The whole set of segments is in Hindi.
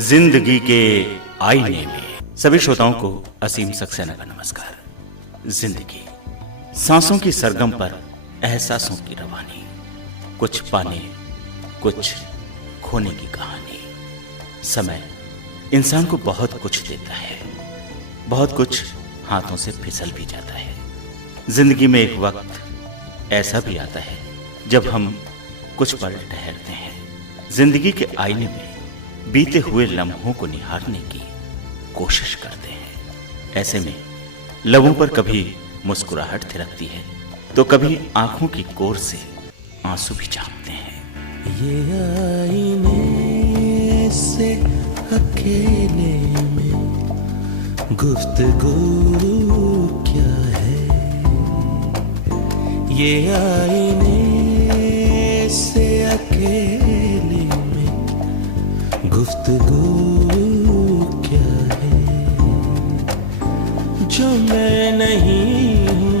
जिंदगी के आईने में सभी श्रोताओं को असीम सक्सेना का नमस्कार। जिंदगी सांसों की सरगम पर एहसासों की रवानी, कुछ पाने कुछ खोने की कहानी। समय इंसान को बहुत कुछ देता है, बहुत कुछ हाथों से फिसल भी जाता है। जिंदगी में एक वक्त ऐसा भी आता है जब हम कुछ पल ठहरते हैं, जिंदगी के आईने में बीते हुए लम्हों को निहारने की कोशिश करते हैं। ऐसे में लबों पर कभी मुस्कुराहट थिरकती है तो कभी आंखों की कोर से आंसू भी झांकते हैं। ये आईने से अकेले में गुफ्तगू क्या है, ये आईने से अकेले में गुफ्तगू क्या है, जो मैं नहीं हूँ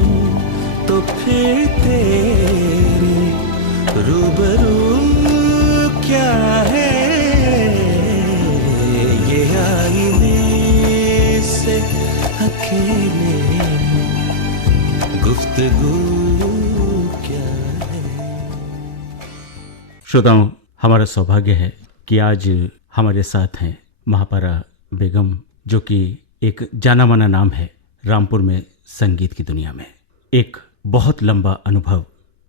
तो फिर तेरे रूबरू क्या है, ये आईने से अकेले में गुफ्तगू क्या है। श्रोताओं, हमारा सौभाग्य है कि आज हमारे साथ हैं महापारा बेगम, जो कि एक जाना माना नाम है रामपुर में संगीत की दुनिया में। एक बहुत लंबा अनुभव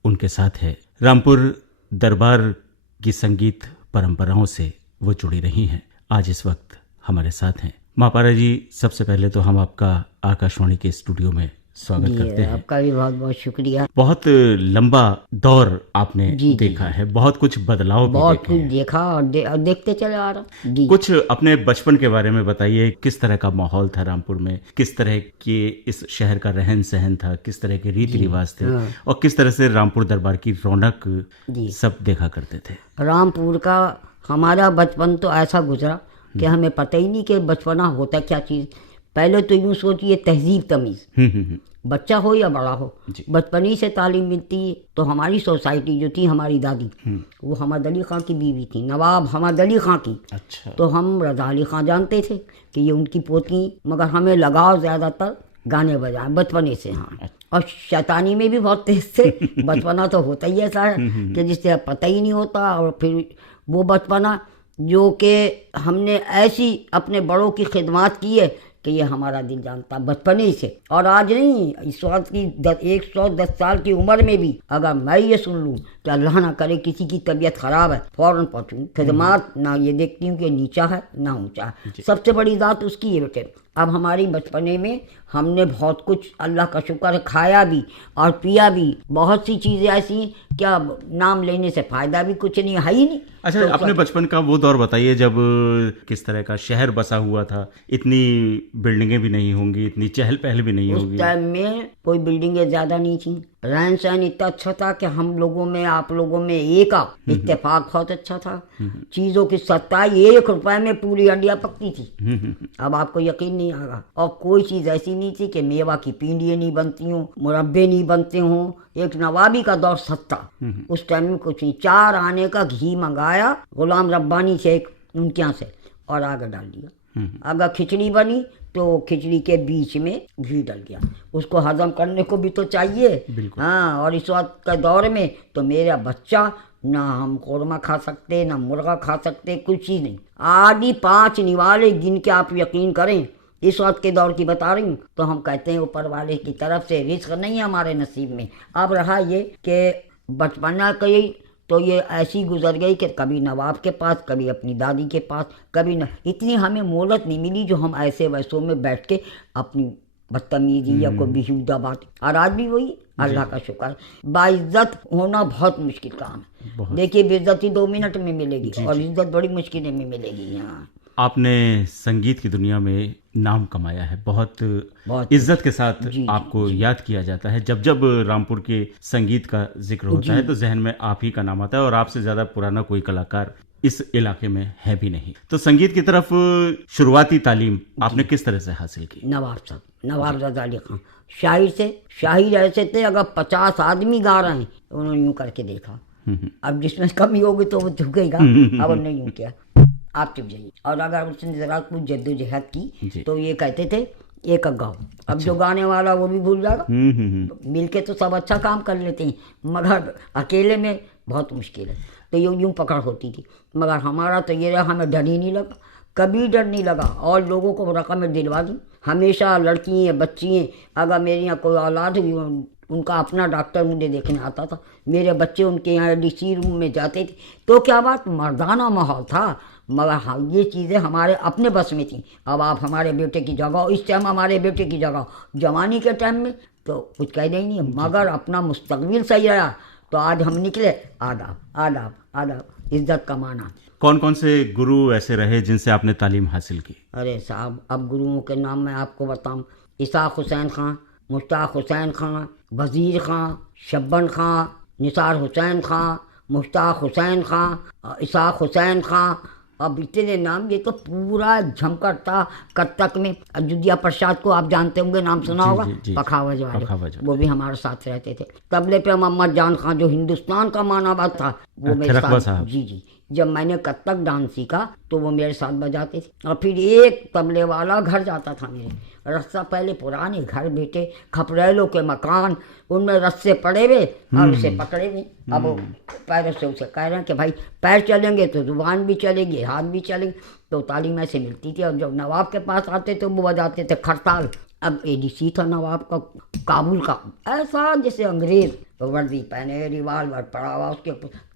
उनके साथ है। रामपुर दरबार की संगीत परंपराओं से वो जुड़ी रही हैं। आज इस वक्त हमारे साथ हैं महापारा जी। सबसे पहले तो हम आपका आकाशवाणी के स्टूडियो में स्वागत करते हैं। आपका भी बहुत बहुत शुक्रिया। बहुत लंबा दौर आपने देखा है, बहुत कुछ बदलाव भी बहुत देखे कुछ हैं। देखा और देखते चले आ रहा जी। कुछ अपने बचपन के बारे में बताइए, किस तरह का माहौल था रामपुर में, किस तरह के इस शहर का रहन सहन था, किस तरह के रीति रिवाज थे और किस तरह से रामपुर दरबार की रौनक सब देखा करते थे। रामपुर का हमारा बचपन तो ऐसा गुजरा कि हमें पता ही नहीं कि बचपना होता क्या चीज़। पहले तो यूँ सोचिए, तहजीब तमीज़, बच्चा हो या बड़ा हो, बचपन ही से तालीम मिलती है। तो हमारी सोसाइटी जो थी, हमारी दादी वो हमद अली खां की बीवी थी, नवाब हमद अली खां की। अच्छा। तो हम रज़ा अली खां जानते थे कि ये उनकी पोती, मगर हमें लगाव ज़्यादातर गाने बजाए बचपने से। हाँ, और शैतानी में भी बहुत तेज थे। बचपना तो होता ही ऐसा है कि जिससे पता ही नहीं होता। और फिर वो बचपना जो कि हमने ऐसी अपने बड़ों की खिदमत की है कि ये हमारा दिल जानता बचपने से। और आज नहीं, इस वक्त की 110 साल की उम्र में भी अगर मैं ये सुन लूँ कि अल्लाह ना करे किसी की तबीयत ख़राब है, फ़ौरन पहुँचूँ। खिदमत ना ये देखती हूँ कि नीचा है ना ऊंचा है, सबसे बड़ी बात उसकी है बेटे। अब हमारी बचपने में हमने बहुत कुछ, अल्लाह का शुक्र, खाया भी और पिया भी। बहुत सी चीज़ें ऐसी क्या नाम लेने से फ़ायदा भी कुछ नहीं है ही नहीं। अच्छा, तो अपने बचपन का वो दौर बताइए जब किस तरह का शहर बसा हुआ था। इतनी बिल्डिंगें भी नहीं होंगी, इतनी चहल पहल भी नहीं उस होगी। टाइम में कोई बिल्डिंगें ज़्यादा नहीं थी। रहन सहन इतना अच्छा था कि हम लोगों में, आप लोगों में एक इत्तेफाक बहुत अच्छा था। चीज़ों की सत्ताई 1 रुपए में पूरी हंडिया पकती थी। अब आपको यकीन नहीं आएगा। और कोई चीज़ ऐसी नहीं थी कि मेवा की पिंडियाँ नहीं बनती हों, मुरब्बे नहीं बनते हों। एक नवाबी का दौर सत्ता, उस टाइम में कुछ नहीं। 4 आने का घी मंगाया गुलाम रब्बानी से, एक उनके यहाँ से, और आगे डाल दिया। अगर खिचड़ी बनी तो खिचड़ी के बीच में घी डल गया, उसको हजम करने को भी तो चाहिए। हाँ, और इस वक्त के दौर में तो मेरा बच्चा, ना हम कौरमा खा सकते, ना मुर्गा खा सकते, कुछ चीज़ नहीं। आदि 5 निवाले गिन के आप यकीन करें, इस वक्त के दौर की बता रही हूँ। तो हम कहते हैं ऊपर वाले की तरफ से रिस्क नहीं है हमारे नसीब में। अब रहा ये कि बचपना कई तो ये ऐसी गुजर गई कि कभी नवाब के पास, कभी अपनी दादी के पास, कभी न, इतनी हमें मोहलत नहीं मिली जो हम ऐसे वैसों में बैठ के अपनी बदतमीजी या कोई बेहुदा बात। और आज भी वही, अल्लाह का शुक्र। बाइज्जत होना बहुत मुश्किल काम है। देखिए, बेइज्जती 2 मिनट में मिलेगी और इज्जत बड़ी मुश्किल में मिलेगी। यहाँ आपने संगीत की दुनिया में नाम कमाया है, बहुत इज्जत के साथ आपको याद किया जाता है। जब जब रामपुर के संगीत का जिक्र होता है तो जहन में आप ही का नाम आता है, और आपसे ज्यादा पुराना कोई कलाकार इस इलाके में है भी नहीं। तो संगीत की तरफ शुरुआती तालीम आपने किस तरह से हासिल की? नवाब साहब, नवाब रज़ा अली खां शाहिर से। शाहिर ऐसे थे, अगर 50 आदमी गा रहे हैं उन्होंने यूँ करके देखा, अब जिसमें कमी होगी तो वो झुकेगा। अब नहीं हूँ क्या, आप चुप जाइए। और अगर उसने जरा कुछ जद्दोजहद की तो ये कहते थे एक गाओ। अब जो गाने वाला वो भी भूल जाएगा। मिलके तो सब अच्छा काम कर लेते हैं, मगर अकेले में बहुत मुश्किल है। तो यूं पकड़ होती थी। मगर हमारा तो ये रहा, हमें डर ही नहीं लगा, कभी डर नहीं लगा। और लोगों को रकमें दिलवा दी हमेशा। लड़की हैं, बच्ची हैं, अगर मेरे यहाँ कोई औलाद हुई, उनका अपना डॉक्टर मुझे देखने आता था। मेरे बच्चे उनके यहाँ DC रूम में जाते थे। तो क्या बात, मर्दाना माहौल था। मगर हाँ, ये चीज़ें हमारे अपने बस में थी। अब आप हमारे बेटे की जगह, इस टाइम हमारे बेटे की जगह जवानी के टाइम में तो कुछ कहना ही नहीं है। मगर अपना मुस्तकबिल सही रहा तो आज हम निकले। आदाब आदाब आदाब, इज्जत कमाना। कौन कौन से गुरु ऐसे रहे जिनसे आपने तालीम हासिल की? अरे साहब, अब गुरुओं के नाम मैं आपको बताऊं। इसाक हुसैन खां, मुश्ताक हुसैन खां, वज़ीर खां, शब्बन खां, निसार हुसैन खां, मुश्ताक हुसैन खां, इसाक हुसैन खां। अब इतने नाम, ये तो पूरा झमकर था कत्तक में। अयोध्या प्रसाद को आप जानते होंगे, नाम सुना होगा, पखावज वाले, वो भी हमारे साथ रहते थे। तबले पे मोहम्मद जान खां, जो हिंदुस्तान का मानाबा था, वो मेरे साथ। जी। जब मैंने कत्तक डांस सीखा तो वो मेरे साथ बजाते थे। और फिर एक तबले वाला घर जाता था मेरे रास्ता। पहले पुराने घर बेटे, खपरेलों के मकान, उनमें रस्से पड़े हुए और उसे पकड़े हुए। अब पैरों से उसे कह रहे हैं कि भाई पैर चलेंगे तो जुबान भी चलेगी, हाथ भी चलेंगे। तो तालीम ऐसे मिलती थी। और जब नवाब के पास आते तो वो बजाते थे खरताल। अब ADC था नवाब का, काबुल का, ऐसा जैसे अंग्रेज, वर्दी पहने, रिवाल्वर पड़ा हुआ, उसके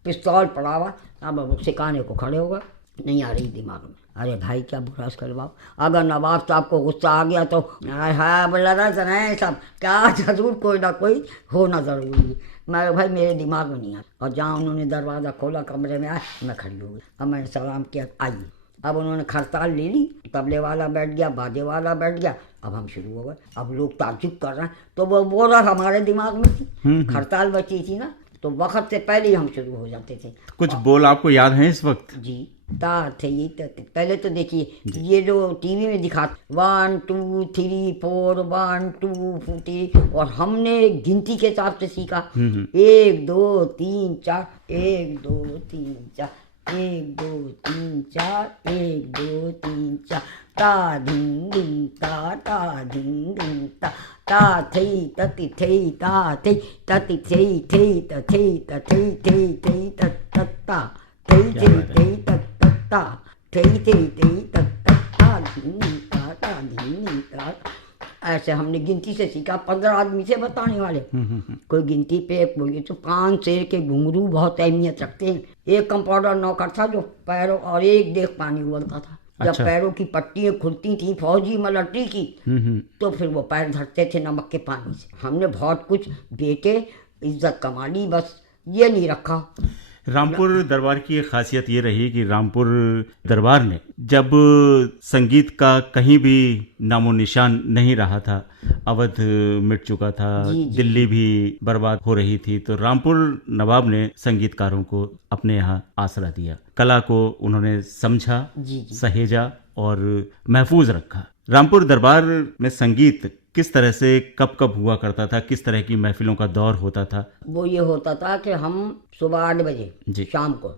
पिस्तौल पड़ा हुआ। अब सिखाने को खड़े होगा, नहीं आ रही दिमाग में। अरे भाई क्या बुरा करवाओ। अगर नवाब साहब को गुस्सा आ गया तो हाँ बोला सब क्या, जरूर कोई ना कोई होना जरूरी है। मैं भाई मेरे दिमाग में नहीं आया। और जहाँ उन्होंने दरवाज़ा खोला, कमरे में आया, मैं खड़ी हो गई। अब मैंने सलाम किया, आइए। अब उन्होंने खरताल ले ली, तबले वाला बैठ गया, बाजे वाला बैठ गया। अब हम शुरू हो गए। अब लोग ताज्जुब कर रहे हैं। तो वो बोल रहा हमारे दिमाग में थी, खरताल बची थी ना, तो वक्त से पहले ही हम शुरू हो जाते थे। कुछ बोल आपको याद है इस वक्त? जी, ता थे ये पहले तो देखिए, ये जो TV में दिखाते 1 2 3 4 1 2 3, और हमने गिनती के हिसाब से सीखा। 1 2 3 4, 1 2 3 4, 1 2 3 4, 1 2 3 4, ता धिंग धिंग ता धिंग धिंग ता थई तति थई ता थई तति थई थई त थई त थई थई थई त ता थई थई थई त ता थई थई थई त ता धिंग ता धिंग ता। ऐसे हमने गिनती से सीखा। 15 आदमी से बताने वाले। कोई गिनती पे बोलिए तो 5 शेर के घुंघरू बहुत अहमियत रखते हैं। एक कंपाउंडर नौकर था जो पैरों और एक देख पानी उड़ता था। जब पैरों की पट्टियाँ खुलती थी फौजी मिलिट्री की, तो फिर वो पैर धरते थे नमक के पानी से। हमने बहुत कुछ बेटे इज्जत कमा ली, बस ये नहीं रखा। रामपुर दरबार की एक खासियत ये रही कि रामपुर दरबार ने जब संगीत का कहीं भी नामो निशान नहीं रहा था, अवध मिट चुका था, दिल्ली भी बर्बाद हो रही थी, तो रामपुर नवाब ने संगीतकारों को अपने यहाँ आसरा दिया। कला को उन्होंने समझा, सहेजा और महफूज रखा। रामपुर दरबार में संगीत किस तरह से कब कब हुआ करता था, किस तरह की महफिलों का दौर होता था? वो ये होता था कि हम सुबह 8 बजे शाम को,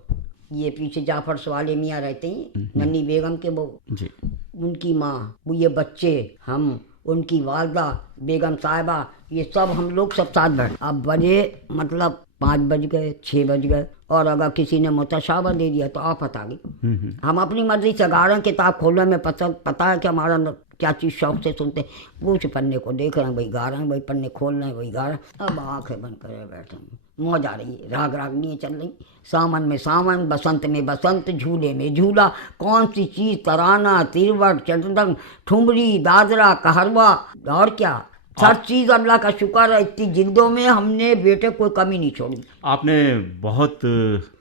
ये पीछे जाफर सवाले मियाँ रहते हैं, नन्नी बेगम के वो जी, उनकी माँ, वो ये बच्चे, हम, उनकी वालदा बेगम साहिबा, ये सब हम लोग सब साथ बैठ। अब बजे मतलब 5 बज गए, 6 बज गए, और अगर किसी ने मुतशाबा दे दिया तो आफत आ गई। हम अपनी मर्जी से गा रहे हैं, किताब खोलने में पता है कि हमारा क्या चीज़ शौक से सुनते हैं, वो उस पन्ने को देख रहे हैं, वही गा रहे हैं, वही पन्ने खोल रहे हैं, वही गा रहे हैं। अब आँखें बंद करे बैठे हैं, मौज आ रही है, राग रागनी चल रही। सावन में सावन, बसंत में बसंत, झूले में झूला, कौन सी चीज़ तराना, तिरवट, चटदंग, ठुमरी, दादरा, कहरवा, और क्या हर चीज़ अल्लाह का शुक्र है। इतनी जिंदों में हमने बेटे कोई कमी नहीं छोड़ी। आपने बहुत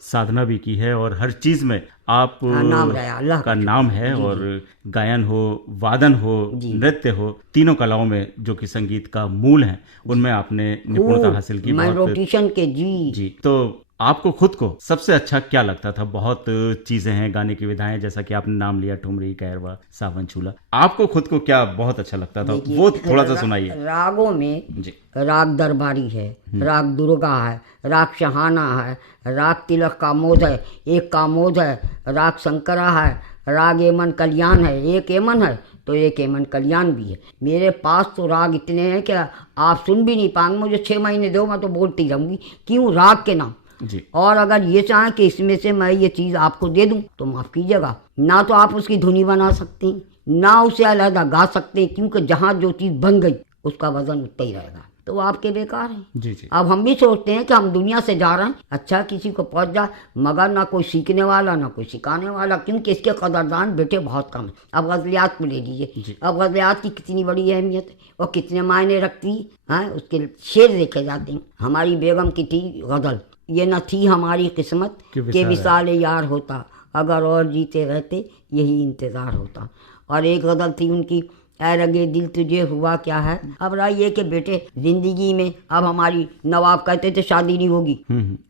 साधना भी की है और हर चीज़ में आप नाम रहा अल्लाह का नाम है। जी, और गायन हो, वादन हो, नृत्य हो, तीनों कलाओं में जो कि संगीत का मूल है, उनमें आपने निपुणता हासिल की। रोटेशन के जी। तो आपको खुद को सबसे अच्छा क्या लगता था? बहुत चीजें हैं, गाने की विधाएं, जैसा कि आपने नाम लिया, ठुमरी, कहरवा, सावन, झूला। आपको खुद को क्या बहुत अच्छा लगता था, वो थोड़ा सा सुनाइए। रागों में जी, राग दरबारी है, राग दुर्गा है, राग शहाना है, राग तिलक कामोद है, एक कामोद है, राग शंकरा है, राग एमन कल्याण है, एक एमन है तो एक एमन कल्याण भी है। मेरे पास तो राग इतने हैं कि आप सुन भी नहीं पाएंगे। मुझे 6 महीने दो, मैं तो बोलती रहूँगी। क्यों? राग के नाम। जी। और अगर ये चाहें कि इसमें से मैं ये चीज़ आपको दे दूं तो माफ़ कीजिएगा, ना तो आप उसकी धुनी बना सकते हैं, ना उसे अलहदा गा सकते हैं, क्योंकि जहाँ जो चीज़ बन गई उसका वजन उतना ही रहेगा, तो वो आपके बेकार है। जी जी। अब हम भी सोचते हैं कि हम दुनिया से जा रहे हैं, अच्छा किसी को पहुंच जाए, मगर ना कोई सीखने वाला ना कोई सिखाने वाला, क्योंकि इसके कदरदान बेटे बहुत कम है। अब गज़लियात को ले लीजिए, अब गज़लियात की कितनी बड़ी अहमियत है और कितने मायने रखती है, उसके शेर देखे जाते हैं। हमारी बेगम की थी गज़ल, ये न थी हमारी किस्मत के विशाल यार होता, अगर और जीते रहते यही इंतज़ार होता। और एक गज़ल थी उनकी, ऐ रगे दिल तुझे हुआ क्या है। अब रहा ये कि बेटे जिंदगी में अब हमारी नवाब कहते थे शादी नहीं होगी,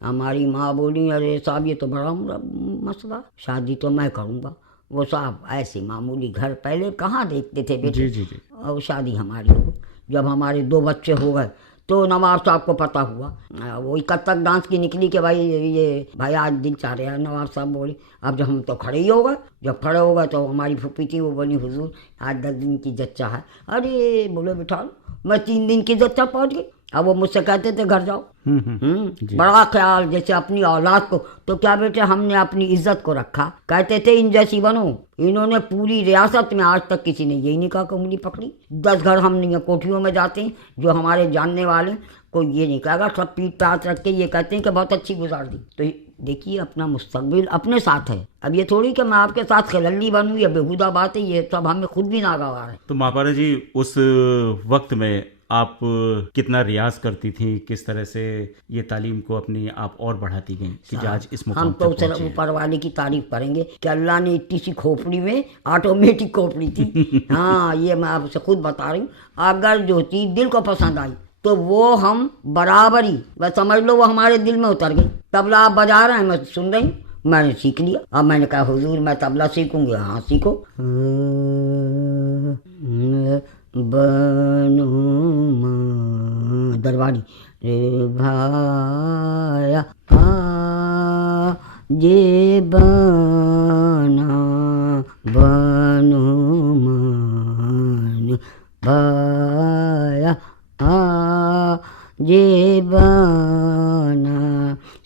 हमारी माँ बोली अरे साहब ये तो बड़ा मसला, शादी तो मैं करूँगा। वो साहब ऐसी मामूली घर पहले कहाँ देखते थे बेटे। जी जी। और शादी हमारी हो गई। जब हमारे 2 बच्चे हो गए तो नवाब साहब को पता हुआ, वो कथक डांस की निकली कि भाई आज दिल चाह रहा है। नवाब साहब बोले अब जब हम तो खड़े ही हो गए, जब खड़े हो गए तो हमारी फूफी थी, वो बोली हुजूर आज 10 दिन की जच्चा है। अरे बोले बिठा लो, मैं 3 दिन की जच्चा पहुँच गई। अब वो मुझसे कहते थे घर जाओ। बड़ा ख्याल जैसे अपनी औलाद को, तो क्या बेटे हमने अपनी इज्जत को रखा, कहते थे इन जैसी बनो। इन्होंने पूरी रियासत में आज तक किसी ने यही नहीं कहा कि उंगली पकड़ी। 10 घर हम नहीं कोठियों में जाते हैं, जो हमारे जानने वाले कोई ये नहीं कहेगा, सब पीठ पे हाथ रख के ये कहते हैं कि बहुत अच्छी गुजार दी। तो देखिए अपना मुस्तकबिल अपने साथ है। अब ये थोड़ी कि मैं आपके साथ खिलल्ली बनूँ, या बेहुदा बात है, ये सब हमें खुद भी नागवार है। तो महापारा जी उस वक्त में आप कितना रियाज करती थी, किस तरह से ये तालीम को अपनी आप और बढ़ाती गई कि आज इस मुकाम हम तो ऊपर वाले की तारीफ करेंगे कि अल्लाह ने इतनी सी खोपड़ी में ऑटोमेटिक खोपड़ी थी। हाँ ये मैं आपसे खुद बता रही हूँ। अगर जो चीज़ दिल को पसंद आई तो वो हम बराबरी बस समझ लो वो हमारे दिल में उतर गई। तबला आप बजा रहे हैं, मैं सुन रही हूँ, मैंने सीख लिया। अब मैंने कहा हुजूर मैं तबला सीखूंगी। हाँ सीखो। बनो दरबारी रे भाया जे बना बनो मन भाया जे बना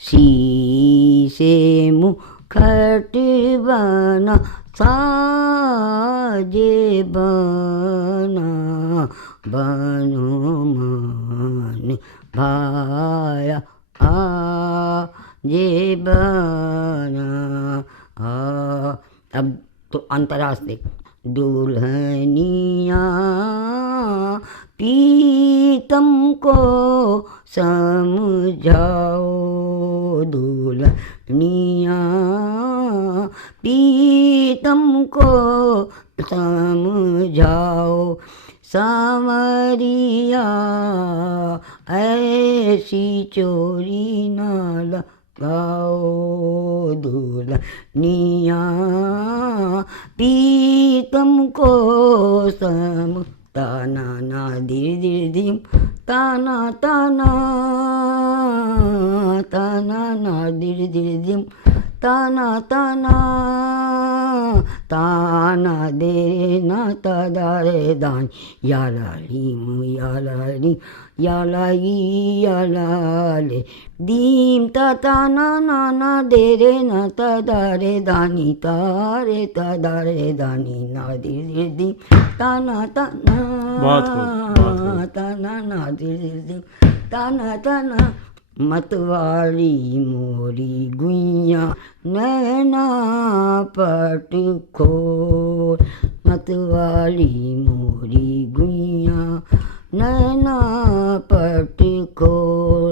शीशे मुखट बना साजे बना बनो मन भाया जे बना। अब तो अंतरास देख, दुल्हनिया पीतम को समझाओ, दुल्हनिया पीतम को समझाओ, सांवरिया ऐसी चोरी न लगाओ, दुल्हनिया पीतम को सम ताना ना धीरे धीरे धीम ताना ताना ताना ना धीरे धीरे धीम ताना ताना ताना दे ना तदारे दान या लालीम या लाली या लाई या लाले दीम ताना नाना दे रे ना तदारे दानी तारे तदारे दानी ना धीरे दी ताना ताना ताना ना धीरे दी ताना ताना। मतवाली मोरी गुइया नैना पट खोर, मतवाली मोरी गुइया नैना पट खोर,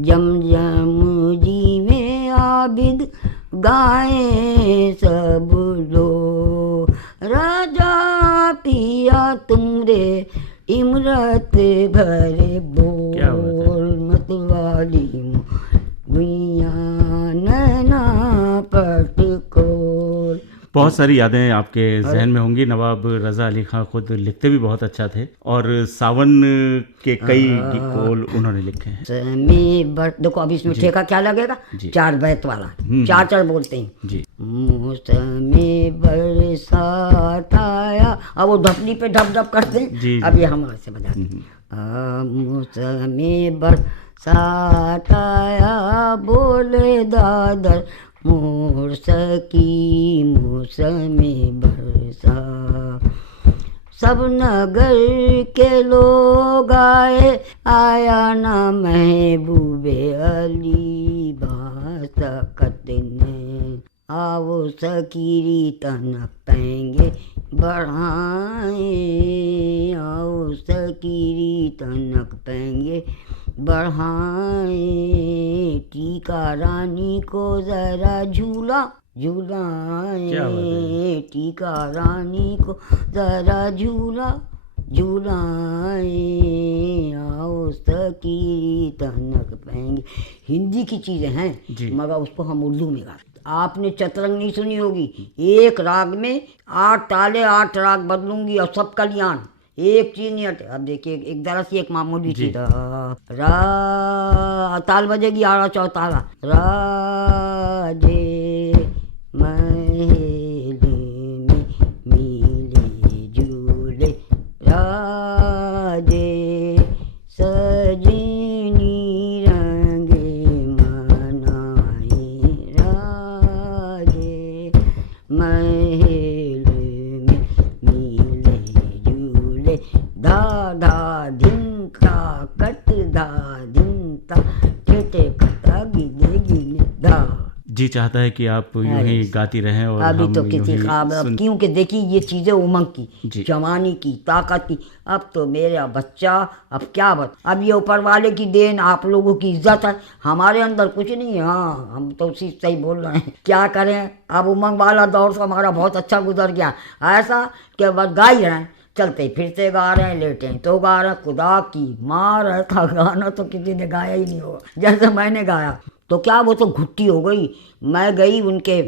जम जम जी में आबिद गाए सब लोग, राजा पिया तुमरे इमरत भरे बोल, मतवाली गुइया नैना पट खोल। बहुत सारी यादें आपके जहन में होंगी। नवाब रजा अली खां खुद लिखते भी बहुत अच्छा थे और सावन के कई बोल उन्होंने लिखे हैं। देखो अब इसमें ठेका क्या लगेगा, 4 बैत वाला, 4 बोलते हैं जी। मौसमी बरसात आया, अब वो ढपली पे ढप ढप करते हैं जी। अब ये हम ऐसे बजाते हैं। मौसमी बरसात आया बोले दादर मोर सकी मौसमी बरसा, सब नगर के लोग आए आया ना महबूबे अली बासकत ने, आओ सकीरी तनक पेंगे बढ़ाए, आओ सकीरी तनक पेंगे बढ़ाए, टीका रानी को जरा झूला झूलाए, टीका रानी को जरा झूला झूलाए, आओ सकी तनक पाएंगे। हिंदी की चीज़ें हैं मगर उसको हम उर्दू में गाते। आपने चतरंग नहीं सुनी होगी, एक राग में 8 ताले 8 राग बदलूंगी और सब कल्याण, एक चीज नहीं हटे। अब देखिए एक जरा सी एक मामूली चीज, रा ताल बजेगी आड़ा चौतारा, राजे महले में मिले झूले, राजे सजनी रंगे मनाए, राजे महले में मिले झूले, धा धा धिन का कट धा धिन ता ठेठे कटा गिले गिले धा। जी चाहता है कि आप यूं ही गाती रहें और अभी हम तो किसी ख्वाब, क्योंकि देखिए ये चीज़ें उमंग की, जवानी की, ताकत की। अब तो मेरा बच्चा अब क्या बता, अब ये ऊपर वाले की देन, आप लोगों की इज्जत है, हमारे अंदर कुछ नहीं है। हाँ हम तो उसी सही बोल रहे हैं, क्या करें। अब उमंग वाला दौर तो हमारा बहुत अच्छा गुजर गया, ऐसा कि बस गा ही रहे हैं, चलते फिरते गा रहे हैं, लेटे तो गा रहे हैं। खुदा की मार ऐसा गाना तो किसी ने गाया ही नहीं होगा जैसे मैंने गाया। तो क्या वो तो घुट्टी हो गई। मैं गई उनके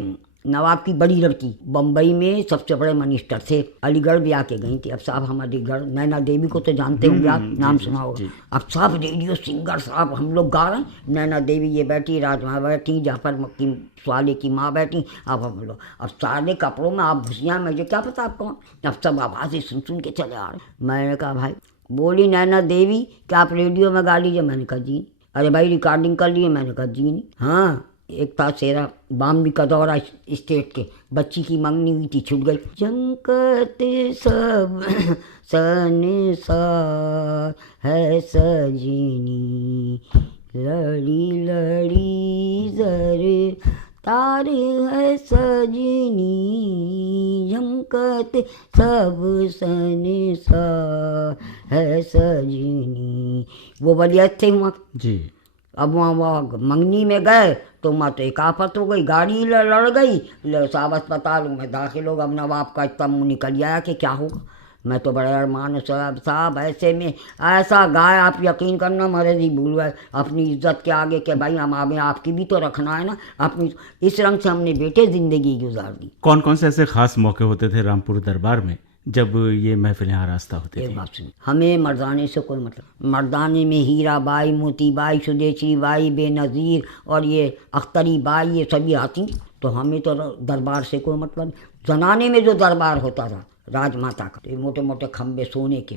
नवाब की बड़ी लड़की, बम्बई में सबसे बड़े मिनिस्टर थे, अलीगढ़ भी आके गई थी। अब साहब हम अलीगढ़, नैना देवी को तो जानते होंगे आप, नाम सुना होगा। अब साहब रेडियो सिंगर साहब हम लोग गा रहे हैं, नैना देवी ये बैठी, राजमा बैठी, जाफर मक्की स्वाले की माँ बैठी। अब हम लोग अब सारे कपड़ों में आप घुसियाँ, मुझे क्या पता आप कौन, अब सब आवाज़ें सुन सुन के चले आ रहे। मैंने कहा भाई, बोली नैना देवी क्या आप रेडियो में गा लीजिए। मैंने कहा जी। अरे भाई रिकॉर्डिंग कर लिए। मैंने कहा जी नहीं। हाँ एक था सेरा बामनी का दौरा स्टेट के, बच्ची की मंगनी हुई थी, छूट गई। जंकते सब संसार है सजनी, लड़ी लड़ी जर तार है सजनी, झमकते सब संसार है सजनी। वो बढ़िया थे वहाँ जी। अब वहाँ मंगनी में गए तो वहाँ तो एक आफत हो गई, गाड़ी लड़ गई, साहब अस्पताल में दाखिल हो गए। अब नवाब का इतना मुँह निकल आया कि क्या होगा। मैं तो बड़े अरमान साहब ऐसे में ऐसा गाय, आप यकीन करना मरे जी भूल गए अपनी इज्जत के आगे कि भाई हमें आपकी भी तो रखना है ना अपनी। इस रंग से हमने बेटे ज़िंदगी गुजार दी। कौन कौन से ऐसे खास मौके होते थे रामपुर दरबार में जब ये महफिलें आरास्ता होती थी? बात सुनिए, हमें मर्दाने से कोई मतलब, मर्दाने में हीरा बाई, मोती बाई, सुदेशी बाई, बेनज़ीर और ये अख्तरी बाई, ये सभी आती। तो हमें तो दरबार से कोई मतलब। जनाने में जो दरबार होता था राजमाता का, तो मोटे मोटे खम्बे सोने के,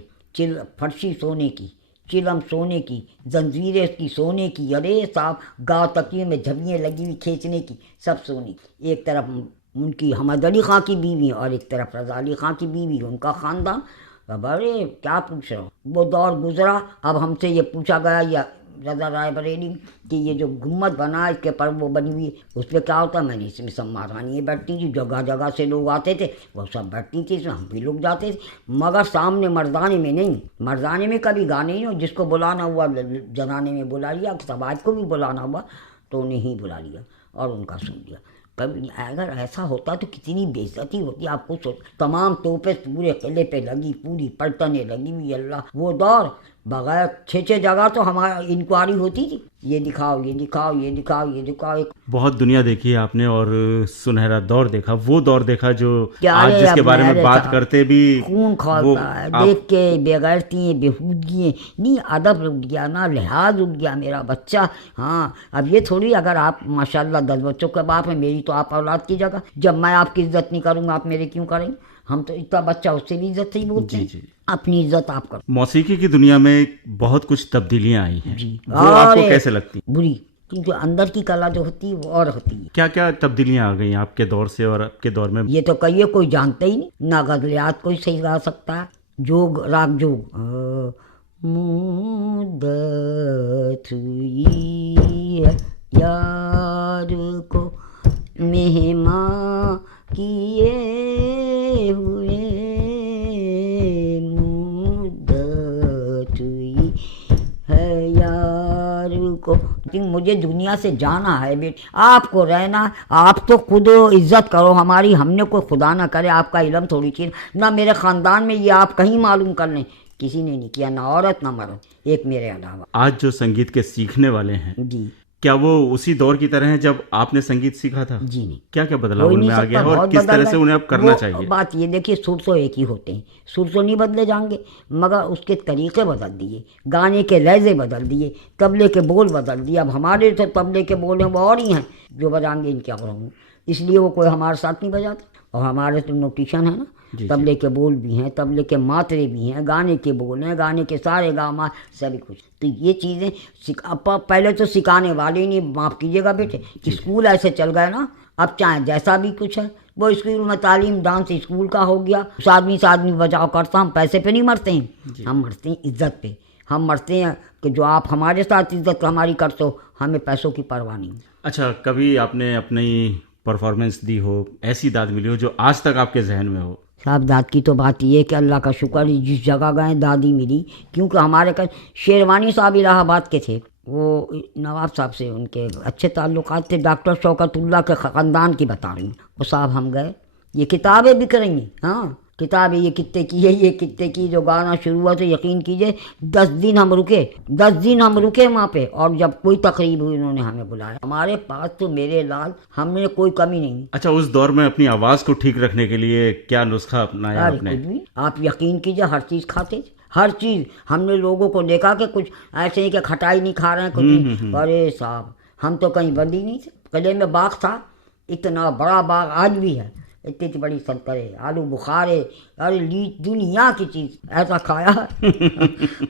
फर्शी सोने की, चिलम सोने की, जंजीरें की सोने की, अरे साहब गाँव तकिए में झबियाँ लगी हुई खींचने की, सब सोने। एक तरफ उनकी हमद अली खां की बीवी और एक तरफ रज़ा अली खां की बीवी, उनका ख़ानदान। अब अरे क्या पूछ रहा हूँ, वो दौर गुजरा। अब हमसे ये पूछा गया या रज़ा राय बरेली कि ये जो गुम्मद बना इसके पर वो बनी हुई उस पर क्या होता। मैंने इसमें सब महारानियाँ बैठती थी, जगह जगह से लोग आते थे, वो सब बैठती थी, इसमें हम भी लोग जाते थे, मगर सामने मर्दाने में नहीं। मर्दाने में कभी गाने नहीं हो, जिसको बुलाना हुआ जनाने में बुला लिया, समाज को भी बुलाना हुआ तो उन्हें ही बुला लिया और उनका सुन लिया। कभी अगर ऐसा होता तो कितनी बेइज्जती होती आपको सोच। तमाम तोपें पूरे किले पे लगी, पूरी पलटने लगी हुई, अल्लाह वो दौर। बगैर 6 जगह तो हमारा इंक्वायरी होती थी, ये दिखाओ, ये दिखाओ, ये दिखाओ, ये दिखाओ। बहुत दुनिया देखी है आपने और सुनहरा दौर देखा, वो दौर देखा जो क्या आज रे, जिसके अब बारे में मेरे बात साथ करते भी खून खौलता है देख के, बेगैरती बेहूदगी नहीं, अदब उठ गया ना, लिहाज उठ गया मेरा बच्चा। हाँ, अब ये थोड़ी अगर आप माशाल्लाह 10 बच्चों के बाप हैं, मेरी तो आप औलाद की जगह, जब मैं आपकी इज्जत नहीं करूँगा आप मेरे क्यों करेंगे? हम तो इतना बच्चा उससे भी इज्जत से ही बोलते हैं। अपनी इज्जत आप करो। मौसीकी की दुनिया में बहुत कुछ तब्दीलियां आई हैं, जी, वो आपको अरे, कैसे लगती? बुरी, क्योंकि अंदर की कला जो होती है वो और होती है। क्या क्या तब्दीलियां आ गई आपके दौर से और आपके दौर में? ये तो कहिए कोई जानते ही नहीं, ना गजलियात कोई सही गा सकता है, जोग राग जोग मुद्दत हुई है यार को मेहमा किए हुए, मुद्दत हुई है यार को। मुझे दुनिया से जाना है बेटे, आपको रहना, आप तो खुद इज्जत करो हमारी, हमने कोई खुदा ना करे आपका इल्म थोड़ी चीज ना, मेरे खानदान में ये आप कहीं मालूम कर लें, किसी ने नहीं किया, ना औरत ना मर्द, एक मेरे अलावा। आज जो संगीत के सीखने वाले हैं, जी, क्या वो उसी दौर की तरह हैं जब आपने संगीत सीखा था? जी नहीं, क्या क्या बदलाव कोई नहीं उनमें आ गया सकता, और बहुत किस बदल तरह गए। से उन्हें अब करना वो चाहिए? बात ये देखिए, सुर तो एक ही होते हैं, सुर तो नहीं बदले जाएंगे, मगर उसके तरीके बदल दिए, गाने के लहजे बदल दिए, तबले के बोल बदल दिए। अब हमारे तो तबले के बोल हैं वो और ही हैं, जो बजाएंगे इनके और होंगे, इसलिए वो कोई हमारे साथ नहीं बजाता। और हमारे तो नोटिशन है ना, तबले के बोल भी हैं, तबले के मात्रे भी हैं, गाने के बोल हैं, गाने के सारे गामा सभी कुछ। तो ये चीज़ें पहले तो सिखाने वाले ही नहीं, माफ़ कीजिएगा बेटे, स्कूल ऐसे चल गए ना, अब चाहे जैसा भी कुछ है, वो स्कूल में तालीम डांस स्कूल का हो गया, उस आदमी से आदमी बचाव करता। हम पैसे पे नहीं मरते हैं, हम मरते हैं इज्जत पे। हम मरते हैं कि जो आप हमारे साथ इज्जत हमारी करते हो, हमें पैसों की परवाह नहीं। अच्छा, कभी आपने अपनी परफॉर्मेंस दी हो, ऐसी दाद मिली हो जो आज तक आपके जहन में हो? साहब, दाद की तो बात ये है कि अल्लाह का शुक्र है जिस जगह गए दादी मिली, क्योंकि हमारे का शेरवानी साहब इलाहाबाद के थे, वो नवाब साहब से उनके अच्छे ताल्लुकात थे, डॉक्टर शौकतुल्लाह के ख़ानदान की बता रही हूँ। वो साहब हम गए, ये किताबें बिक रही हैं, हाँ किताबें, ये कितने की है, ये कितने की, जो गाना शुरू हुआ तो यकीन कीजिए 10 दिन हम रुके, 10 दिन हम रुके वहाँ पे, और जब कोई तकरीब हुई उन्होंने हमें बुलाया। हमारे पास तो मेरे लाल हमने कोई कमी नहीं। अच्छा, उस दौर में अपनी आवाज़ को ठीक रखने के लिए क्या नुस्खा अपनाया अरे आपने? कुछ भी, आप यकीन कीजिए हर चीज़ खाते थे, हर चीज़। हमने लोगों को देखा कि कुछ ऐसे ही कि खटाई नहीं खा रहे हैं कुछ नहीं। अरे साहब, हम तो कहीं बंदी नहीं थे, गले में बाग था, इतना बड़ा बाग आज भी है, इतनी बड़ी संतरे, आलू बुखारे, अरे लीच, दुनिया की चीज़ ऐसा खाया।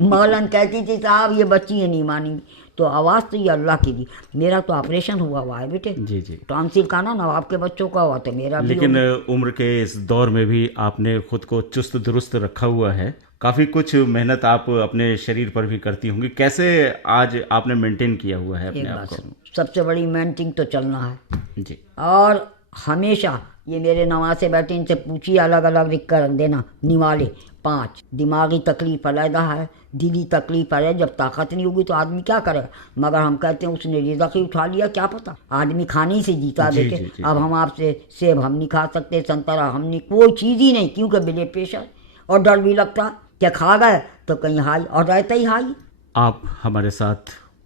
मौलन कहती थी साहब ये बच्ची है नहीं मानेंगी। तो आवाज़ तो ये अल्लाह की दी। मेरा तो ऑपरेशन हुआ है बेटे, जी जी, टॉन्सिल का ना, नवाब के बच्चों का हुआ, तो मेरा भी लेकिन उम्र के इस दौर में भी आपने खुद को चुस्त दुरुस्त रखा हुआ है, काफ़ी कुछ मेहनत आप अपने शरीर पर भी करती होंगी। कैसे आज आपने मेंटेन किया हुआ है अपने आप को? सबसे बड़ी मेंटेन तो चलना है जी, और हमेशा ये मेरे नवासे बैठे, इनसे पूछिए, अलग अलग लिख कर रख देना, निवाले 5। दिमागी तकलीफ अलहदा है, दिली तकलीफ है, जब ताकत नहीं होगी तो आदमी क्या करेगा। मगर हम कहते हैं उसने रिज़्क़ ही उठा लिया, क्या पता, आदमी खाने ही से जीता बेटे। अब हम आपसे सेब हम नहीं खा सकते, संतरा हम नहीं, कोई चीज़ ही नहीं, क्योंकि ब्लड प्रेशर, और डर भी लगता क्या खा गए तो कहीं हाई, और रहता ही हाई। आप हमारे साथ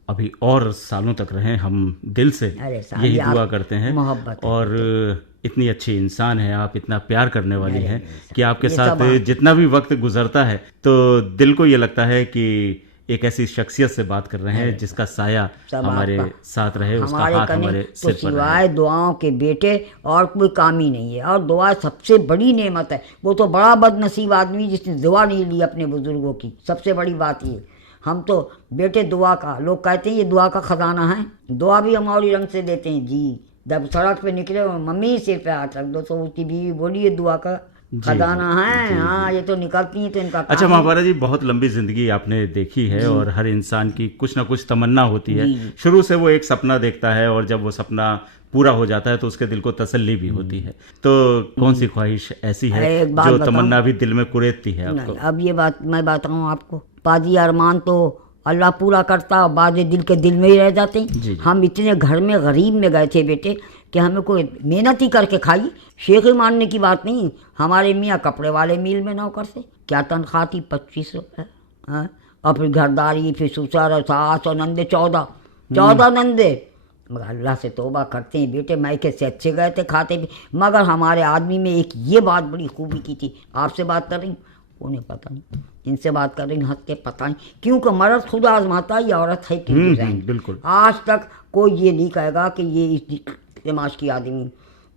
अभी और सालों तक रहें, हम दिल से यही दुआ करते हैं। मोहब्बत, और इतनी अच्छी इंसान है आप, इतना प्यार करने वाली हैं कि आपके साथ जितना भी वक्त गुजरता है तो दिल को ये लगता है कि एक ऐसी शख्सियत से बात कर रहे हैं जिसका साया हमारे साथ रहे, उसका हाथ हमारे सिर पर रहे। सिवाय दुआओं के बेटे और कोई काम ही नहीं है, और दुआ सबसे बड़ी नेमत है। वो तो बड़ा बदनसीब आदमी जिसने दुआ नहीं ली अपने बुजुर्गों की, सबसे बड़ी बात ये। हम तो बेटे दुआ का, लोग कहते हैं ये दुआ का खजाना है, दुआ भी हम और ही रंग से देते हैं जी। जब सड़क पे निकले मम्मी सिर पे हाथ रख दो तो उसकी बीवी बोली ये दुआ का खजाना है। हाँ, ये तो निकलती हैं तो इनका। अच्छा महापारा जी, बहुत लंबी जिंदगी आपने देखी है और हर इंसान की कुछ ना कुछ तमन्ना होती है। शुरू से वो एक सपना देखता है और जब वो सपना पूरा हो जाता है तो उसके दिल को तसल्ली भी होती है। तो कौन सी ख्वाहिश ऐसी है जो तमन्ना भी दिल में कुरेदती है आपको? अब ये बात मैं बताऊँ आपको, पाजी अरमान तो अल्लाह पूरा करता, और बाद दिल के दिल में ही रह जाते हैं। हम इतने घर में गरीब में गए थे बेटे कि हमें कोई मेहनत ही करके खाई, शेख मानने की बात नहीं। हमारे मियाँ कपड़े वाले मिल में नौकर से, क्या तनख्वाह थी 25 रुपये, और फिर घरदारी, फिर ससुर, सास और नंदे, 14 नंदे। मगर अल्लाह से तौबा करते हैं बेटे, मायके से अच्छे गए थे खाते भी, मगर हमारे आदमी में एक ये बात बड़ी खूबी की थी। आपसे बात कर रही हूँ, उन्हें पता नहीं, इनसे बात कर रही हूँ हंस के, पता नहीं, क्योंकि मर्द खुद आजमाता है, ये औरत है क्यों डिजाइन। बिल्कुल। आज तक कोई ये नहीं कहेगा कि ये इस दिमाग की आदमी,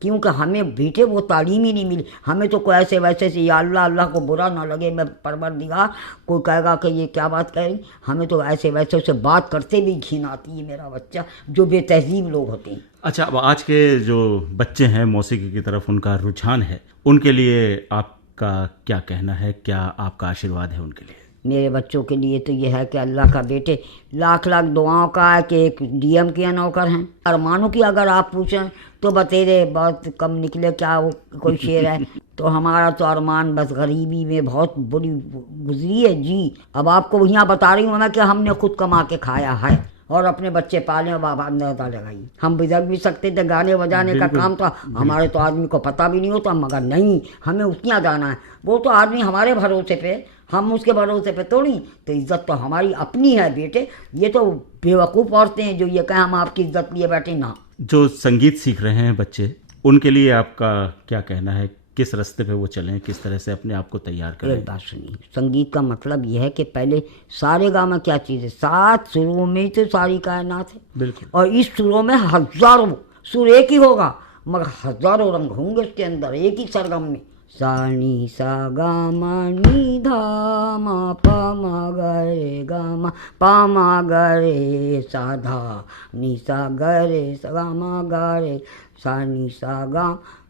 क्योंकि हमें बेटे वो तालीम ही नहीं मिली। हमें तो कोई ऐसे वैसे से, या अल्लाह अल्लाह को बुरा ना लगे, मैं परवरदिगार, कोई कहेगा कि ये क्या बात कह रही, हमें तो ऐसे वैसे से बात करते भी घिन आती है मेरा बच्चा, जो बेतहजीब लोग होते हैं। अच्छा, अब आज के जो बच्चे हैं मौसीकी की तरफ उनका रुझान है, उनके लिए आपका क्या कहना है, क्या आपका आशीर्वाद है उनके लिए? मेरे बच्चों के लिए तो ये है कि अल्लाह का बेटे लाख लाख दुआओं का है कि एक डीएम के नौकर हैं। अरमानों की अगर आप पूछें तो बतेरे बहुत कम निकले, क्या वो कोई शेर है। तो हमारा तो अरमान बस गरीबी में बहुत बुरी गुजरी है जी। अब आपको यहाँ बता रही हूँ मैं कि हमने खुद कमा के खाया है और अपने बच्चे पाले और बाबा अंदाजा लगाई। हम बिजक भी सकते थे, गाने बजाने का काम था हमारे, तो आदमी को पता भी नहीं होता, मगर नहीं, हमें उसके जाना है। वो तो आदमी हमारे भरोसे पे, हम उसके भरोसे पे तोड़ी, तो इज्जत तो हमारी अपनी है बेटे। ये तो बेवकूफ़ औरतें हैं जो ये कहें हम आपकी इज्जत लिए बैठे ना। जो संगीत सीख रहे हैं बच्चे, उनके लिए आपका क्या कहना है, किस रास्ते पे वो चलें, किस तरह से अपने आप को तैयार करें? एक बात सुनिए, संगीत का मतलब यह है कि पहले सारे गा में क्या चीज़ है, 7 सुरों में ही तो सारी कायनात है। बिल्कुल। और इस सुरों में हजारों सुर, एक ही होगा मगर हजारों रंग होंगे उसके अंदर, एक ही सरगम में। सा नी सा गा मा नी धा मा पा मा गा रे गा मा पा मा गा रे सा धा नी सा गा रे सा गा मा गा रे सा नी सा गा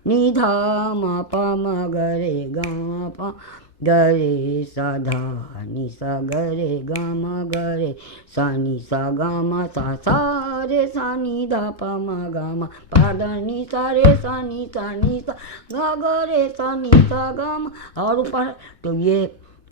नी धा मा पा मा गा रे गा मा पा गा रे सा धा नी सा गा रे गा मा गा रे सा नी सा गा मा सा रे सा नी धा पा मा गा मा पा धा नी सा रे सा नी सा गा गा रे सा नी सा गा मा। और ऊपर तो ये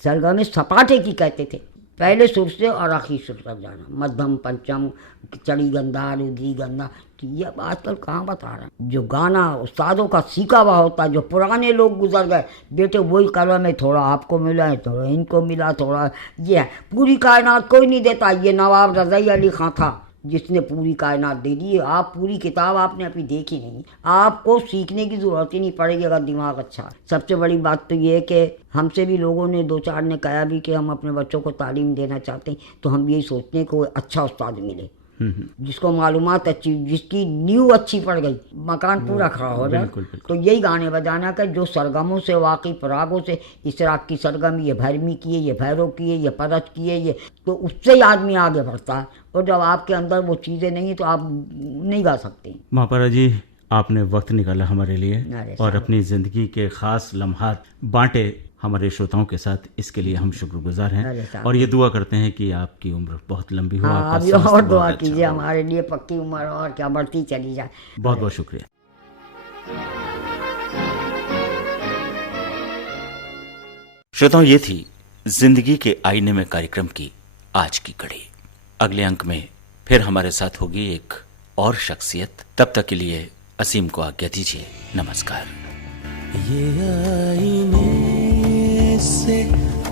सरगम सपाटे की कहते थे, पहले सुर से और आखिरी सुर तक जाना, मध्यम पंचम चढ़ी गंधा रुद्री गंधा। तो ये अब आजकल कहाँ बता रहे हैं, जो गाना उस्तादों का सीखा हुआ होता है, जो पुराने लोग गुजर गए बेटे, वही कलम में थोड़ा आपको मिला है, थोड़ा इनको मिला, थोड़ा ये है। पूरी कायनात कोई नहीं देता, ये नवाब रज़ाई अली खां था जिसने पूरी कायनात दे दी। आप पूरी किताब आपने अभी देखी नहीं, आपको सीखने की ज़रूरत ही नहीं पड़ेगी अगर दिमाग अच्छा है। सबसे बड़ी बात तो ये है कि हमसे भी लोगों ने 2-4 ने कहा भी कि हम अपने बच्चों को तालीम देना चाहते हैं, तो हम यही सोचते हैं कि कोई अच्छा उस्ताद मिले जिसको मालूमात अच्छी, जिसकी नींव अच्छी पड़ गई, मकान पूरा खड़ा हो जाए। तो यही गाने बजाना का जो सरगमों से, वाकई रागों से, इस राग की सरगम, ये भैरवी की है, ये भैरव की है, ये परच की है, ये तो उससे ही आदमी आगे बढ़ता है। और जब आपके अंदर वो चीज़ें नहीं है तो आप नहीं गा सकते। महापारा जी, आपने वक्त निकाला हमारे लिए और अपनी ज़िंदगी के ख़ास लम्हात बांटे हमारे श्रोताओं के साथ, इसके लिए हम शुक्रगुजार हैं और ये दुआ करते हैं कि आपकी उम्र बहुत लंबी हो। अभी और दुआ कीजिए हमारे लिए, पक्की उम्र और क्या बढ़ती चली जाए। बहुत बहुत शुक्रिया। श्रोताओं, ये थी जिंदगी के आईने में कार्यक्रम की आज की कड़ी। अगले अंक में फिर हमारे साथ होगी एक और शख्सियत। तब तक के लिए असीम को आज्ञा दीजिए। नमस्कार। ये आईने से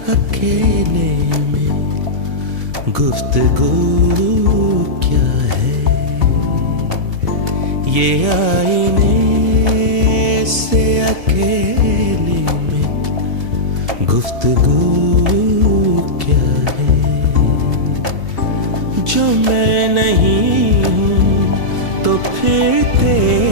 अकेले में गुफ्तगू क्या है, ये आईने से अकेले में गुफ्तगू क्या है, जो मैं नहीं हूँ तो फिर तेरे